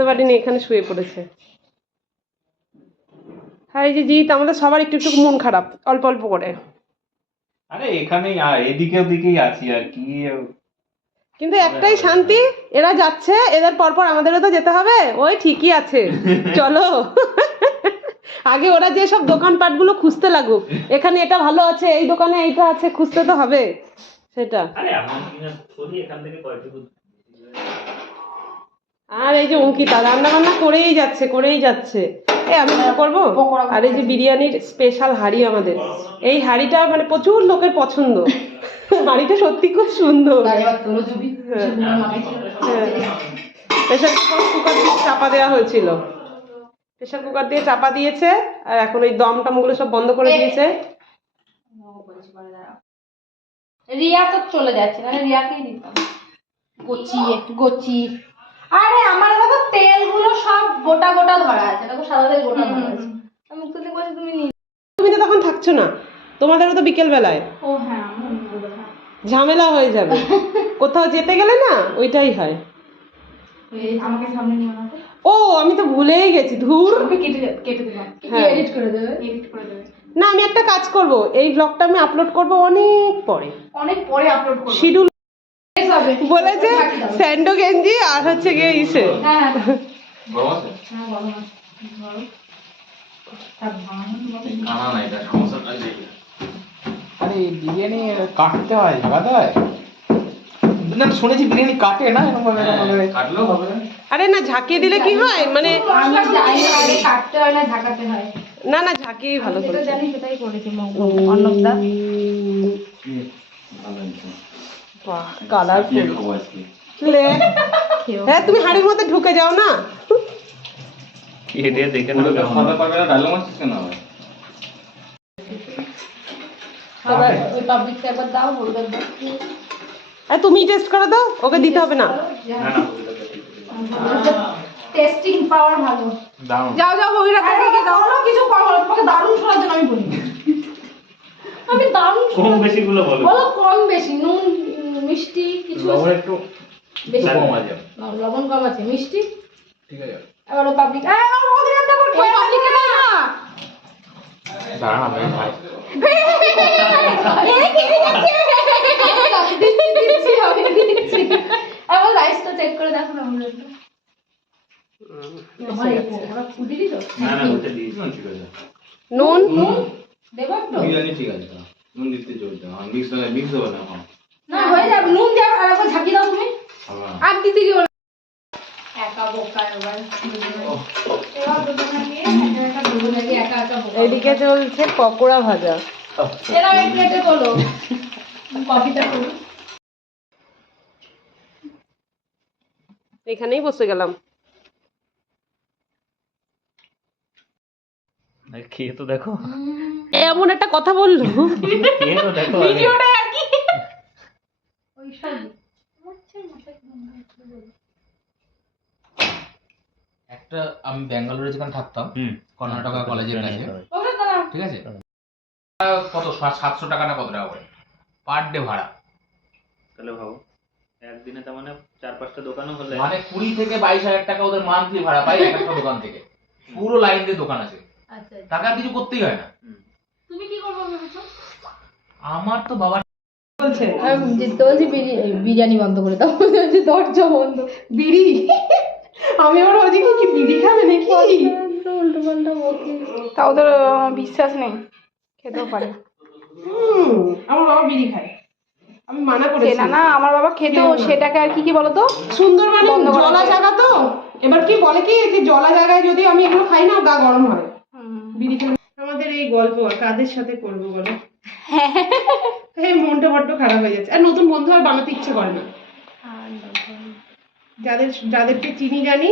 বুঝতে পারিনি এখানে শুয়ে পড়েছে। হ্যাঁ এই যে জিৎ আমাদের সবার একটু একটু মন খারাপ অল্প অল্প করে। আরে এখানেই এদিকে ওদিকেই আছি আর কি কিন্তু একটাই শান্তি এরা যাচ্ছে এদের পরপর আমাদেরও তো যেতে হবে ওই ঠিকই আছে চলো। আগে ওরা যে সব দোকানপাটগুলো খুঁজতে লাগুক এখানে এটা ভালো আছে এই দোকানে এইটা আছে খুঁজতে তো হবে সেটা। আরে এখান থেকে কয়টুকু আর এই যে অঙ্কিতা রান্না বান্না করেই যাচ্ছে করেই যাচ্ছে। এ আমি কি করব? আর এই যে বিরিয়ানির স্পেশাল হাঁড়ি আমাদের। এই হাঁড়িটা মানে প্রচুর লোকের পছন্দ। হাঁড়িটা সত্যি খুব সুন্দর। হ্যাঁ। প্রেশার কুকার দিয়ে চাপা দেওয়া হয়েছিল। প্রেশার কুকার দিয়ে চাপা দিয়েছে আর এখন ওই দম টমগুলো সব বন্ধ করে দিয়েছে। রিয়া তো চলে যাচ্ছে মানে রিয়াকেই দিতাম। গচি গচি আরে আমার দেখো তেলগুলো সব গোটা গোটা ধরা আছে দেখো সাদা তেল গোটা ধরা আছে। আমি তুলতে বলছি তুমি নিয়ে তুমি তো তখন থাকছো না তোমাদেরও তো বিকেল বেলায় ও হ্যাঁ আমার। ঝামেলা হয়ে যাবে। কোথাও যেতে গেলে না ওইটাই হয়। আমাকে সামনে নিয়ে না ও আমি তো ভুলেই গেছি ধুর। কেটে কেটে দিলাম হ্যাঁ। এডিট করে দেবে? এডিট করে দেবে। না আমি একটা কাজ করব এই ব্লগটা আমি আপলোড করব অনেক পরে। অনেক পরে আপলোড করব। শিডিউল বলেছে স্যান্ডো গেঞ্জি আর হচ্ছে গিয়ে ইসে। হ্যাঁ। হ্যাঁ। আরে বিরিয়ানি কাটতে হয় না শুনেছি বিরিয়ানি কাটে না আরে না ঝাঁকিয়ে দিলে কি হয়? মানে না, কাটতে হয় না ঝাঁকাতে হয়। না না ঝাঁকিয়ে ভালো করে জানি সেটাই করেছি অন্নদা। বাহ কালারফুল দিয়ে হ্যাঁ তুমি হাড়ির মধ্যে ঢুকে যাও না। দেখে খাওয়া ডাল মাছ কেন হবে তুমি টেস্ট করে দাও ওকে দিতে হবে না। না না টেস্টিং পাওয়ার ভালো। দারুণ যাও কিছু পাওয়া তোমাকে দারুণ শোনার জন্য আমি বলি। আমি দারুণ কম বেশি গুলো বলো। বলো কম বেশি নুন মিষ্টি কিছু লবণ একটু বেশি কম আছে। লবণ কম আছে। মিষ্টি? ঠিক আছে। এবার ও পাবলিক আমার বৌদির একটা করে ওই পাবলিককে না। দাঁড়ান আমি রাইসটা চেক করে দেখো না আমরা ঠিক নুন? নুন? দেবো একটু? ঠিক আছে নুন দিতে চলছে আর মিক্স মিক্স হবে না এখন। না হয়ে যাবে নুন দিয়ে আর একবার ঝাঁকি দাও তুমি। আর দিতে গিয়ে একা বোকা এবার। এবার দুজনে নিয়ে একা একা দুজনে একা একা বোকা এদিকে চলছে পকোড়া ভাজা। এরা এই প্লেটে বলো। কফিটা করুন এখানেই বসে গেলাম। খেয়ে তো দেখো। এমন একটা কথা বলল। দেখো ভিডিওটা আর কি ওই সব হচ্ছে মাথায় কি বলব? একটা আমি ব্যাঙ্গালোরে যেখানে থাকতাম কর্ণাটকা কলেজের কাছে ঠিক আছে? কত? সাতশো টাকা না কত টাকা করে? পার ডে ভাড়া। তাহলে ভাবো একদিনে তার মানে চার পাঁচটা দোকানও হলে মানে কুড়ি থেকে বাইশ হাজার টাকা ওদের মান্থলি ভাড়া পাই এক একটা দোকান থেকে। পুরো লাইন দিয়ে দোকান আছে। আচ্ছা আচ্ছা। টাকা কিছু করতেই হয় না। তুমি কি করব ভেবেছো? আমার তো বাবা বলছে? আমি যেতে বলছি বিরি- বিরিয়ানি বন্ধ করে দাও। বলছি দরজা বন্ধ। বিড়ি? আমি আবার ওই দিকে কি বিড়ি খাবে নাকি? উল্টো পাল্টা বকে তা বিশ্বাস নেই। খেতেও পারে। আমার বাবা বিড়ি খায়। আমি মানা করেছি। না না আমার বাবা খেতেও সেটাকে আর কি কি বলতো? বন্ধ করা জলা জায়গা তো? এবার কি বলে কি যে জলা জায়গায় যদি আমি এগুলো খাই না গা গরম হয় বিড়ি আমাদের এই গল্প কাদের সাথে করব বলো? এই মনটা বড্ড খারাপ হয়ে যাচ্ছে। আর নতুন বন্ধু আর বানাতে ইচ্ছে করে না। যাদের যাদেরকে চিনি জানি।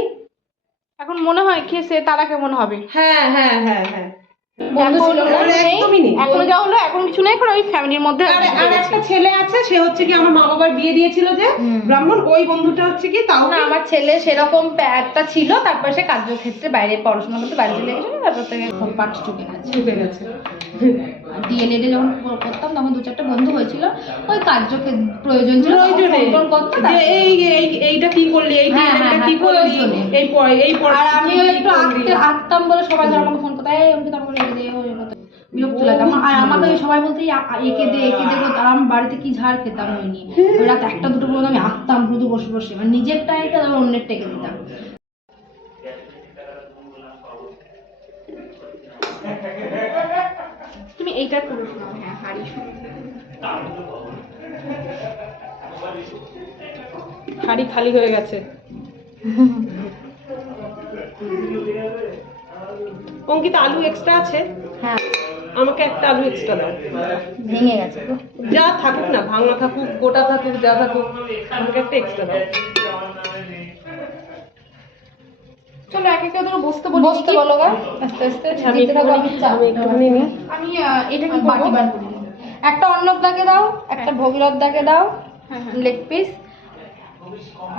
এখন মনে হয় খেয়েছে তারা কেমন হবে? হ্যাঁ হ্যাঁ হ্যাঁ হ্যাঁ। বন্ধু ছিল না, আরে নেই। একদমই নেই। এখনও যা হলো এখন কিছু নেই এখন ওই ফ্যামিলির মধ্যে আর আর একটা ছেলে আছে সে হচ্ছে কি আমার মা বাবার বিয়ে দিয়েছিল যে ব্রাহ্মণ ওই বন্ধুটা হচ্ছে কি তাও না আমার ছেলে সেরকম একটা ছিল তারপর সে কার্যক্ষেত্রে বাইরে পড়াশোনা করতে বাইরে চলে গেছিল তারপর থেকে পার্ট চুকে গেছে। ঢুকে গেছে। ডিএলএড যখন করতাম তখন দু চারটা বন্ধু হয়েছিল ওই কার্য প্রয়োজন ছিল ফোন করতো এই এই এইটা কি করলি এই হ্যাঁ, হ্যাঁ, কি হ্যাঁ, করলি? এই পড়ে এই আর আমিও একটু আঁকতে আঁকতাম বলে সবাই আমাকে ফোন করতো এই। বিরক্ত লাগে। আমার সবাই বলতে এঁকে দে এঁকে দে। আর আমি বাড়িতে কি ঝাড় খেতাম হয়নি ওই রাত একটা দুটো পর্যন্ত আমি আঁকতাম শুধু বসে বসে। মানে নিজেরটা এঁকে তারপর অন্যেরটা এঁকে দিতাম। তুমি এইটা করে শোনাও হ্যাঁ হাড়ি হাড়ি খালি হয়ে গেছে। অঙ্কিতা আলু এক্সট্রা আছে? হ্যাঁ। আমাকে একটা আলু এক্সট্রা দাও। ভেঙে গেছে তো। যা থাকুক না ভাঙা থাকুক গোটা থাকুক যা থাকুক আমাকে একটা এক্সট্রা দাও। চলো এক একটা ধরো বসতে বলি। বসতে বলো গা। আস্তে আস্তে আমি একটুখানি আমি নিই এটা কি বাটি করব? বার করে দিই। একটা অন্নদাকে দাও একটা ভগীরথদাকে দাও হ্যাঁ, হ্যাঁ। লেগ পিস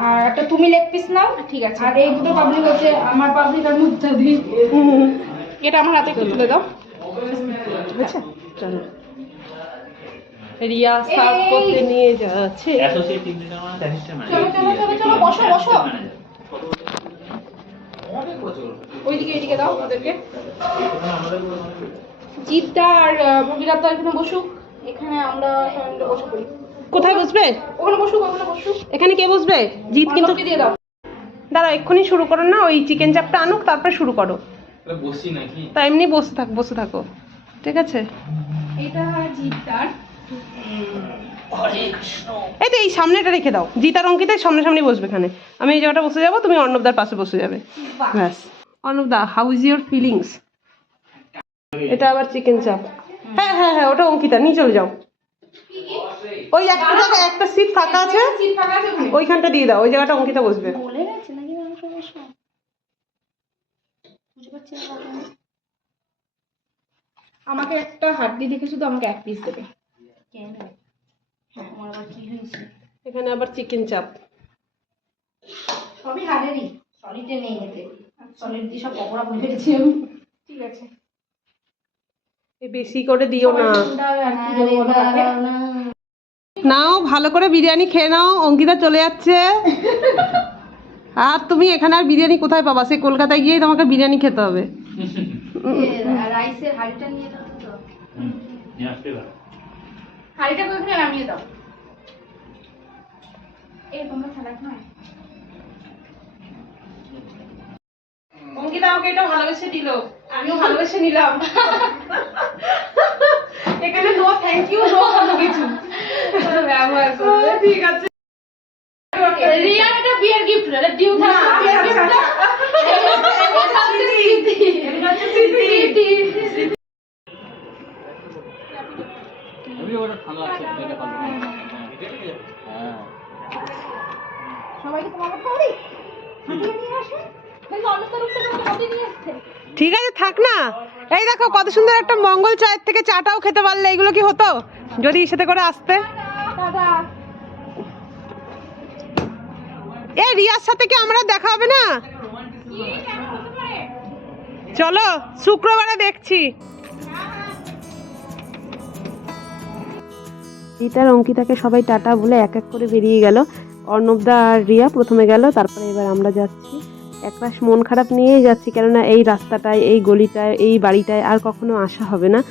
আর একটা তুমি লেগ পিস নাও। ঠিক আছে। আর এই দুটো পাবলিক হচ্ছে আমার পাবলিক আর মুক্তাদি এটা আমার হাতে একটু তুলে দাও। আচ্ছা চলো। রিয়া সার্ভ করতে নিয়ে যাচ্ছে। মানে বসো বসো। ওইদিকে এইদিকে দাও ওদেরকে। জিদ্দা আর ভগীরথ এখানে বসুক। এখানে আমরা বসে পড়ি। কোথায় বসবে? ওখানে বসুক ওখানে বসুক। এখানে কে বসবে? কিন্তু দিয়ে দাও। দাঁড়াও এক্ষুনি শুরু করো না ওই চিকেন চাপটা আনুক তারপর শুরু করো। বসছি নাকি? তা এমনি বসে থাক বসে থাকো। ঠিক আছে? এটা জিদ্দার এই তো এই সামনেটা রেখে দাও। জিতার অঙ্কিতার সামনে সামনে বসবে এখানে। আমি এই জায়গাটা বসে যাব তুমি অর্ণবদার পাশে বসে যাবে। ব্যাস। অর্ণবদা হাউ ইজ ইউর ফিলিংস এটা আবার চিকেন চাপ হ্যাঁ হ্যাঁ হ্যাঁ ওটা অঙ্কিতা নিয়ে চলে যাও। ওই একটা একটা সিট ফাঁকা আছে। ওইখানটা দিয়ে দাও ওই জায়গাটা অঙ্কিতা বসবে। বলে গেছে নাকি মাংস বসো বুঝতে আমাকে একটা হাড্ডি দেখে শুধু আমাকে এক পিস দেবে। কেন? হ্যাঁ। আমার আবার কি হয়েছে? এখানে আবার চিকেন চাপ সবই হাড়েরই সলিডে নেই এতে। সলিড দিয়ে সব পকোড়া বলে রেখেছি আমি। ঠিক আছে। বেশি করে দিও না। বলো তাকে? নাও ভালো করে বিরিয়ানি খেয়ে নাও। অঙ্কিতা চলে যাচ্ছে। আর তুমি এখানে আর বিরিয়ানি কোথায় পাবা? সেই কলকাতায় গিয়েই তোমাকে বিরিয়ানি খেতে হবে। রাইসের হাঁড়িটা নিয়ে দাও তো। নিয়ে আসতে পারো হাঁড়িটা করে এখানে নামিয়ে দাও। এই তোমরা খেলা নয় অঙ্কিতা আমাকে এটা ভালোবেসে দিল। আমিও ভালোবেসে নিলাম। এখানে নো থ্যাংক ইউ নো কোনো কিছু। ঠিক আছে। বিয়ের গিফট এটা ডিউ না, থাকা। বিয়ের গিফট সবাইকে তোমার নিয়ে আসে ঠিক আছে থাক না। এই দেখো কত সুন্দর একটা মঙ্গল চায়ের থেকে চাটাও খেতে পারলে এগুলো কি হতো? যদি সাথে করে আসতে। দাদা এ, রিয়ার সাথে কি আমরা দেখা হবে না? চলো, শুক্রবারে দেখছি। রিতার অঙ্কিতাকে সবাই টাটা বলে এক এক করে বেরিয়ে গেল। অর্ণবদা আর রিয়া প্রথমে গেল, তারপরে এবার আমরা যাচ্ছি। একরাশ মন খারাপ নিয়েই যাচ্ছি, কেননা এই রাস্তাটায়, এই গলিটায়, এই বাড়িটায় আর কখনো আসা হবে না।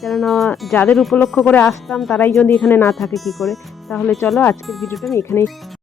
কেননা যাদের উপলক্ষ করে আসতাম, তারাই যদি এখানে না থাকে কি করে? তাহলে চলো, আজকের ভিডিওটা আমি এখানেই